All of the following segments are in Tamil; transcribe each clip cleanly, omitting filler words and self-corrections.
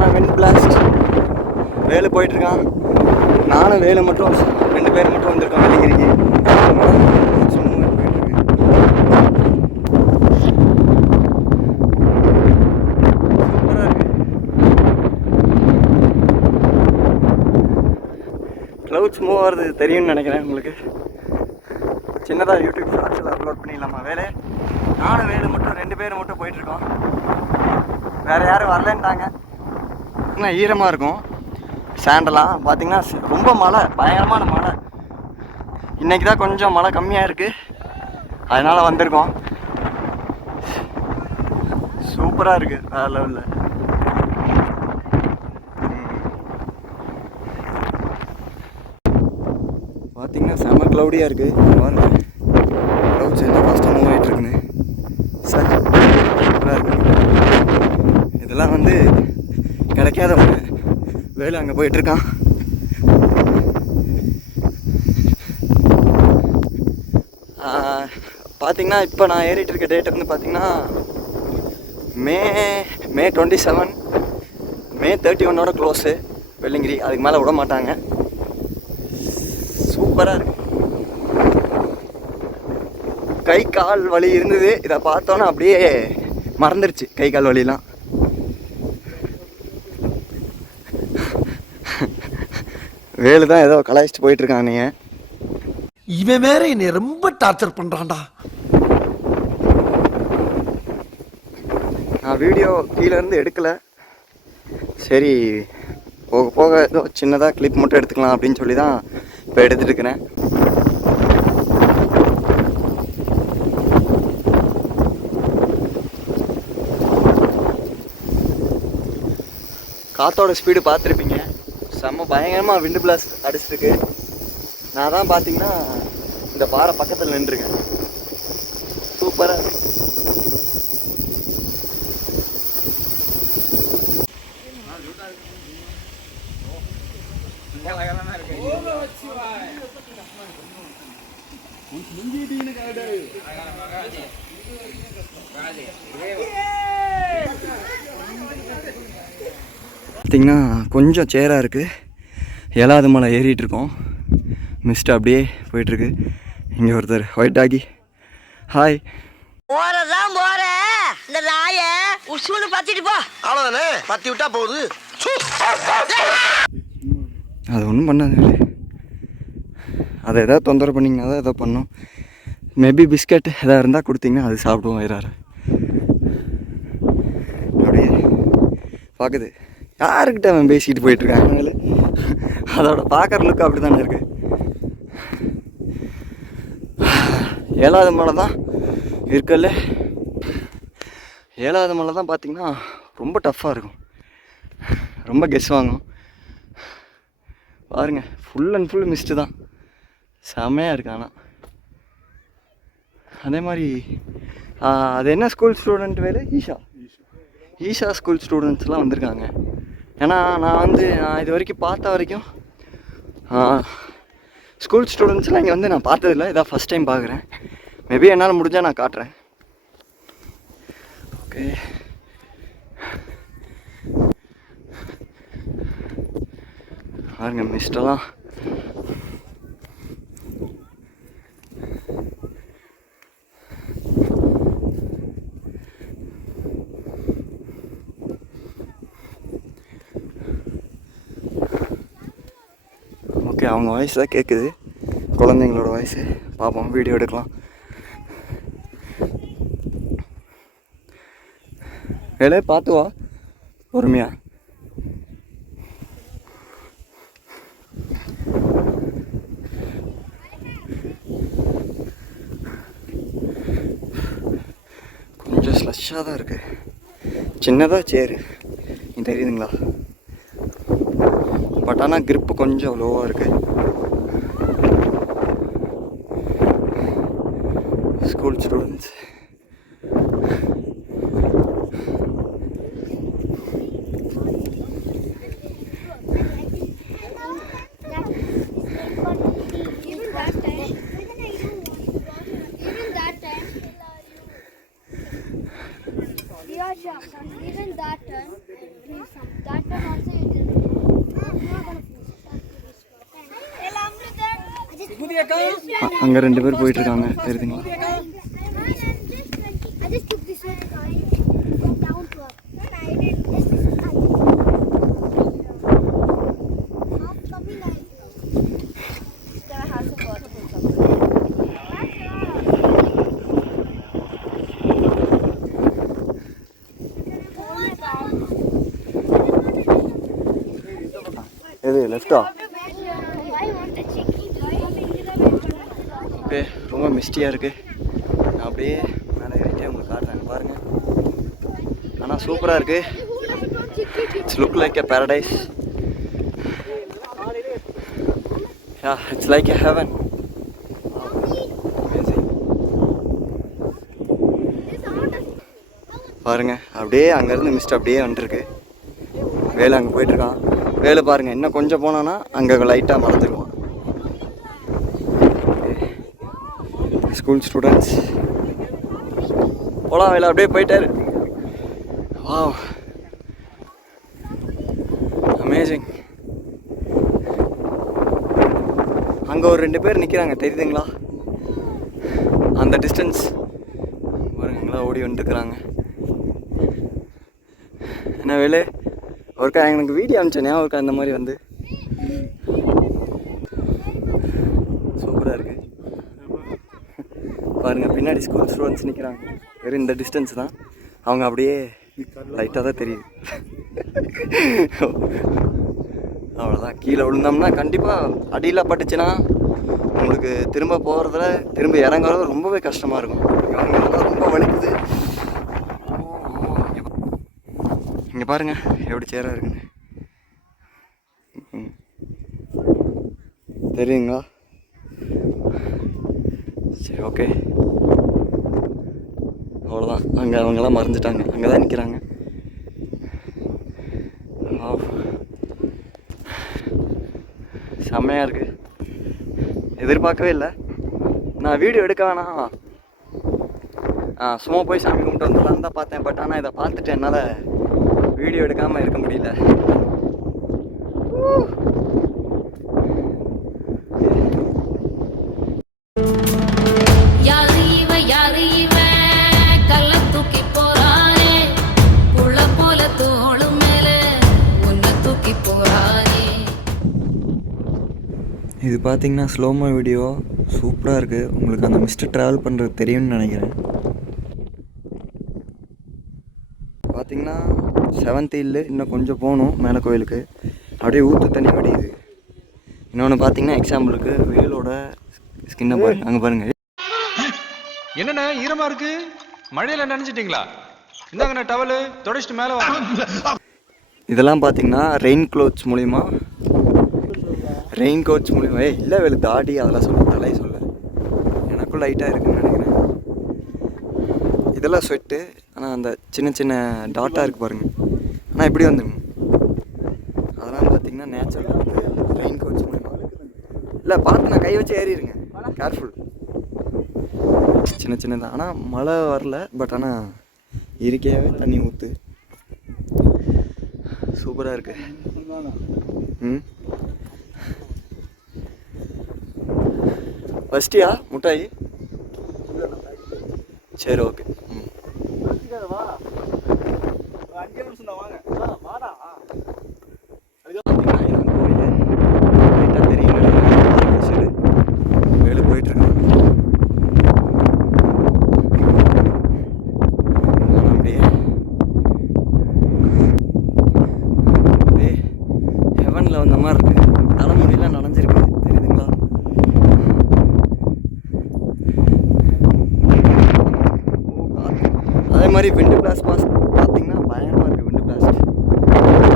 செம்ம விண்ட் பிளாஸ்ட். வேலு போயிட்டுருக்கான். நானும் வேலு மட்டும் 2 பேர் மட்டும் வந்திருக்கோம் வெள்ளிங்கிரிக்கு. சும்மா போயிட்டுருக்கு. சூப்பராக இருக்குது. க்ளவுட்ஸ் மூவ் ஆகிறது தெரியும்னு நினைக்கிறேன் உங்களுக்கு. சின்னதாக யூடியூப் ஷார்ட்ஸில் அப்லோட் பண்ணிடலாமா வேலை? நானும் வேலு மட்டும் 2 பேர் மட்டும் போயிட்டுருக்கோம். வேறு யாரும் வரலன்ட்டாங்க. இன்னும் ஈரமாக இருக்கும். சாண்டெல்லாம் பார்த்தீங்கன்னா ரொம்ப மழை, பயங்கரமான மழை. இன்றைக்கி தான் கொஞ்சம் மழை கம்மியாக இருக்குது, அதனால் வந்திருக்கோம். சூப்பராக இருக்குது வேறு லெவலில். பார்த்தீங்கன்னா செம்ம க்ளவுடியாக இருக்குது. பாருங்க க்ளவுட்ஸ் எல்லாம் ஃபாஸ்ட்டாக மூவ் ஆகிட்டுருக்குன்னு. சார் சூப்பராக இருக்குது. இதெல்லாம் வந்து கிடைக்காதவங்க. வேலு அங்கே போயிட்டுருக்கான். பார்த்தீங்கன்னா இப்போ நான் ஏறிட்டு இருக்க டேட் வந்து பார்த்தீங்கன்னா மே 27, மே 31 க்ளோஸு வெள்ளிங்கிரி. அதுக்கு மேலே விட மாட்டாங்க. சூப்பராக இருக்கு. கை கால் வலி இருந்தது, இதை பார்த்தோன்னா அப்படியே மறந்துடுச்சு கை கால் வலிலாம். வேலு தான் ஏதோ கலாய்ச்சிட்டு போயிட்டுருக்கான். நீங்கள் இவன் வேற என்னை ரொம்ப டார்ச்சர் பண்ணுறான்டா. நான் வீடியோ கீழேருந்து எடுக்கலை. சரி போக போக ஏதோ சின்னதாக கிளிப் மட்டும் எடுத்துக்கலாம் அப்படின்னு சொல்லி தான் இப்போ எடுத்துகிட்டு இருக்கிறேன். காற்றோட ஸ்பீடு பார்த்துருப்பீங்க. செம்ம பயங்கரமாக விண்டு பிளாஸ்ட் அடிச்சிருக்கு. நான் தான் பார்த்தீங்கன்னா இந்த பாறை பக்கத்தில் நின்றுருக்கேன். சூப்பராக பார்த்தீங்கன்னா கொஞ்சம் சேராக இருக்குது. 7வது மலை ஏறிட்டுருக்கோம். மிஸ்ட் அப்படியே போயிட்டுருக்கு. இங்கே ஒருத்தர் ஒயிட் டாகி. ஹாய். போறதான் போற இந்த நாய உசுன்னு பத்திட்டு போ. அவ்வளோதானே, பத்தி விட்டா போகுது. அது ஒன்றும் பண்ணாது. அதை எதாவது தொந்தரவு பண்ணிங்கன்னா தான் எதாவது பண்ணும். மேபி பிஸ்கட் எதாவது இருந்தால் கொடுத்தீங்கன்னா அது சாப்பிடுவோம். வயிறாரு அப்படியே பார்க்குது. யாருக்கிட்ட அவன் பேசிக்கிட்டு போயிட்டுருக்காங்க. அதோட பார்க்குற லுக்கு அப்படி தானே இருக்குது. 7வது மலை தான் இருக்கல. 7வது மலை தான் பார்த்திங்கன்னா ரொம்ப டஃப்பாக இருக்கும். ரொம்ப கெஸ் வாங்கும். பாருங்கள் ஃபுல் அண்ட் ஃபுல் மிஸ்ட்டு தான். செம்மையாக இருக்கு. ஆனால் அதே மாதிரி அது என்ன ஸ்கூல் ஸ்டூடெண்ட் வேலை? ஈஷா ஸ்கூல் ஸ்டூடெண்ட்ஸ்லாம் வந்திருக்காங்க. ஏன்னா நான் இது வரைக்கும் பார்த்த வரைக்கும் ஸ்கூல் ஸ்டூடெண்ட்ஸ்லாம் இங்கே வந்து நான் பார்த்ததில்ல. இதான் ஃபஸ்ட் டைம் பார்க்குறேன். மேபி என்னால் முடிஞ்சால் நான் காட்டுறேன். ஓகே பாருங்க மிஸ்டெல்லாம். ஓகே அவங்க வாய்ஸ் தான் கேட்குது, குழந்தைங்களோட வாய்ஸு. பார்ப்போம், வீடியோ எடுக்கலாம். வேலையை பார்த்து வா பொறுமையா. கொஞ்சம் ஸ்லஷ்ஷாக தான் இருக்குது. சின்னதாக சேரு தெரியுதுங்களா? பட் ஆனால் கிரிப்பு கொஞ்சம் லோவாக இருக்குது. School students your job. Even that turn, that turn also you did. அங்கே 2 பேர் போயிட்டுருக்காங்க தெரியுதுங்களா? I just took this one down to up. I did this. Half coming like gonna have some water for எது லெஃப்டா? I want the chicken. Okay, ரொம்ப மிஸ்டியாக இருக்குது. நான் அப்படியே மேலே ஏறிட்டே உங்களுக்கு காட்டுறேன் பாருங்கள். ஆனால் சூப்பராக இருக்குது. It's look like a paradise. Yeah, it's like a heaven. பாருங்க, அப்படியே அங்கேருந்து மிஸ்ட் அப்படியே வந்துருக்கு. வேலை அங்கே போயிட்டுருக்கான். வேலை பாருங்கள், இன்னும் கொஞ்சம் போனோன்னா அங்கே லைட்டாக மறந்துடுவான். ஸ்கூல் ஸ்டூடெண்ட்ஸ் போலாம், வேலை அப்படியே போயிட்டாரு. Wow, amazing. அங்கே ஒரு 2 பேர் நிற்கிறாங்க தெரியுதுங்களா? அந்த டிஸ்டன்ஸ் பாருங்களா, ஓடி வந்துட்டுருக்குறாங்க. என்ன வேலை ஒருக்கா எனக்கு வீடியோ அனுப்பிச்சேனே, ஒருக்கா இந்த மாதிரி வந்து சூப்பராக இருக்குது. பாருங்கள், பின்னாடி ஸ்கூல் ஸ்டூடெண்ட்ஸ் நிற்கிறாங்க. வெறும் இந்த டிஸ்டன்ஸ் தான். அவங்க அப்படியே லைட்டாக தான் தெரியுது. அவ்வளோதான். கீழே விழுந்தோம்னா கண்டிப்பாக அடியில் பட்டுச்சுன்னா உங்களுக்கு திரும்ப போகிறதுல திரும்ப இறங்குறது ரொம்பவே கஷ்டமாக இருக்கும். இறங்குறதுலாம் ரொம்ப வலிக்குது. இங்கே பாருங்கள் எப்படி சேராக இருக்குன்னு. தெரியுங்களா? சரி, ஓகே, அவ்வளோதான். அங்கே அவங்கெல்லாம் மறைஞ்சிட்டாங்க, அங்கே தான் நிற்கிறாங்க. செம்மையாக இருக்குது. எதிர்பார்க்கவே இல்லை. நான் வீடியோ எடுக்க வேணாம், சும்மா போய் சாமி கும்பிட்டு வந்துடலான்னு தான் பார்த்தேன். பட் ஆனால் இதை பார்த்துட்டு என்னால் வீடியோ எடுக்காமல் இருக்க முடியல. இது பார்த்தீங்கன்னா ஸ்லோமோ வீடியோ சூப்பராக இருக்குது. உங்களுக்கு அந்த மிஸ்டர் ட்ராவல் பண்ணுறது தெரியும்னு நினைக்கிறேன். பார்த்தீங்கன்னா 7th ஹில்லு இன்னும் கொஞ்சம் போகணும் மேலே கோயிலுக்கு. அப்படியே ஊற்று தண்ணி வடியுது. இன்னொன்று பார்த்தீங்கன்னா எக்ஸாம்பிளுக்கு வேலோட ஸ்கின்னை பாருங்க, அங்கே பாருங்கள். என்னண்ணே ஈரமாக இருக்குது, மழையில் நினைச்சிட்டிங்களா? இந்தாங்கண்ணே டவலு தொடச்சிட்டு மேலே வாங்க. இதெல்லாம் பார்த்தீங்கன்னா ரெயின் கோட்ஸ் மூலிமா இல்லை வேலு தாடி அதெல்லாம் சொல்ல, தலையை சொல்ல, எனக்கும் லைட்டாக இருக்குதுன்னு நினைக்கிறேன். இதெல்லாம் ஸ்வெட்டு. ஆனால் அந்த சின்ன சின்ன டாட்டாக இருக்குது பாருங்கள். ஆனால் இப்படி வந்துடுங்க. அதெல்லாம் பார்த்தீங்கன்னா நேச்சுரல் ரெயின் கோட்ஸ் மூலிமா. இல்லை பார்த்து நான் கை வச்சு ஏறிடுங்க, கேர்ஃபுல். சின்ன சின்னதாக. ஆனால் மழை வரல, பட் ஆனால் இயற்கையாகவே தண்ணி ஊற்று. சூப்பராக இருக்கு. ஃபஸ்ட்டியா முட்டாய்? சரி, ஓகே. வேலை போயிட்டுருக்கேன். அப்படியே ஹெவனில் வந்த மாதிரி இருக்கு. தலைமுடியெல்லாம் நனைஞ்சிருக்கு தெரியுதுங்களா? அதே மாதிரி விண்டு பிளாஸ்ட் பார்த்தீங்கன்னா பயங்கரமாக இருக்குது. விண்டு பிளாஸ்ட்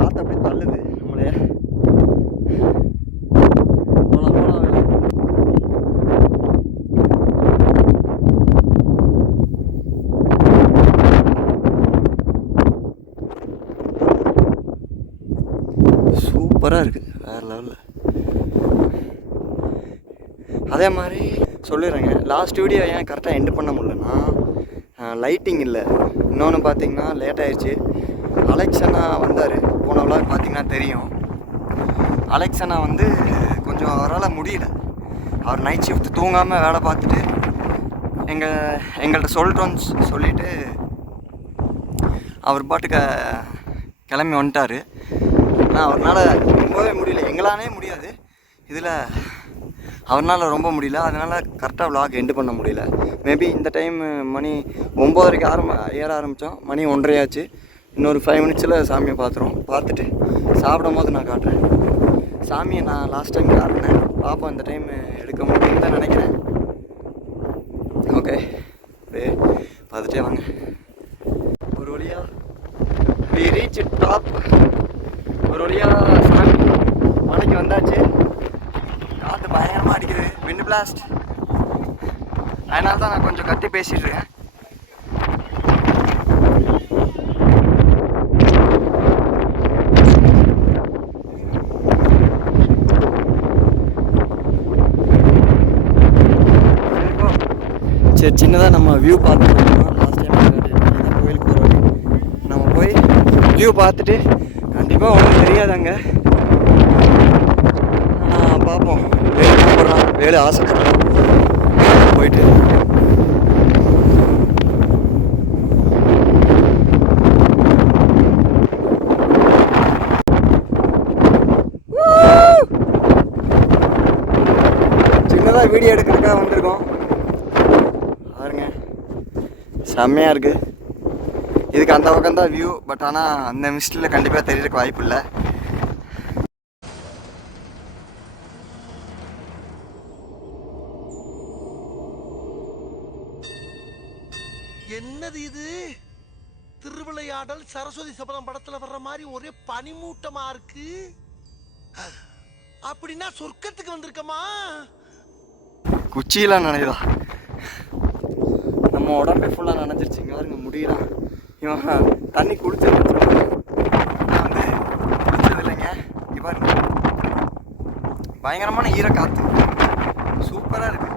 காற்று அப்படியே தள்ளுது நம்மளே. போகலாம் வேலை. சூப்பராக இருக்குது, வேறு லெவலில். அதே மாதிரி சொல்லிடுறேங்க, லாஸ்ட் வீடியோ ஏன் கரெக்டாக எண்டு பண்ண முடியலன்னா லைட்டிங் இல்லை. இன்னொன்று பார்த்தீங்கன்னா லேட் ஆயிடுச்சு. அலெக்ஸனா வந்தார், போன விழா பார்த்தீங்கன்னா தெரியும். அலெக்ஸனா வந்து கொஞ்சம் அவரால் முடியல. அவர் நைட் ஷிஃப்ட் தூங்காமல் வேலை பார்த்துட்டு எங்கள்கிட்ட சொல்லிட்டோன்னு சொல்லிவிட்டு அவர் பாட்டுக்கு கிளம்பி வந்துட்டார். ஆனால் அவரால் ரொம்பவே முடியல, எங்களாலே முடியாது, இதில் அவரால் ரொம்ப முடியல. அதனால் கரெக்டாக விளாக் எண்டு பண்ண முடியல. மேபி இந்த டைம் மணி 9:30 ஏற ஆரம்பித்தோம், மணி 1:30 ஆச்சு. இன்னொரு 5 மினிட்ஸில் சாமியை பார்த்துட்டு சாப்பிடும் போது நான் காட்டுறேன். சாமியை நான் லாஸ்ட் டைம் காட்டினேன், பாப்பா இந்த டைம் எடுக்க முடியும்னு தான் நினைக்கிறேன். ஓகே, பார்த்துட்டே வாங்க. ஒரு வழியாக we reach top. ஒரு வழியாக சாமி மலைக்கு வந்தாச்சு. காற்று பயங்கரமாக அடிக்குது, விண்ட் பிளாஸ்ட். அதனால தான் நான் கொஞ்சம் கட்டி பேசிகிட்டு இருக்கேன். சரி, சின்னதாக நம்ம வியூ பார்த்துட்டு லாஸ்ட் டைம் கோயிலுக்கு போகிறோம். நம்ம போய் வியூ பார்த்துட்டு கண்டிப்பாக ஒன்றும் தெரியாது அங்கே. பார்ப்போம். வேலை கூப்பிட்றான், வேலை ஆசைப்படுறான், போயிட்டு சின்னதாக வீடியோ எடுக்கிறதுக்காக வந்திருக்கோம். பாருங்க, செம்மையாக இருக்குது. இதுக்கு அந்த பக்கம் தான் வியூ, பட் ஆனால் அந்த மிஸ்டில் கண்டிப்பாக தெரியறதுக்கு வாய்ப்பு இல்லை. என்னது இது? திருவிளையாடல் சரஸ்வதி சபதம் படத்துல வர்ற மாதிரி ஒரே பனிமூட்டமா இருக்கு. அப்படின்னா சொர்க்கத்துக்கு வந்திருக்கமா? குச்சியெல்லாம் நனையுதா? நம்ம உடம்பே ஃபுல்லாக நனைஞ்சிருச்சு. இங்கே பாருங்க, முடியலாம். இவன் தண்ணி குடிச்சது நான் வந்து குடிச்சது இல்லைங்க. இங்கே பாருங்க, பயங்கரமான ஈர காற்று, சூப்பராக இருக்குது.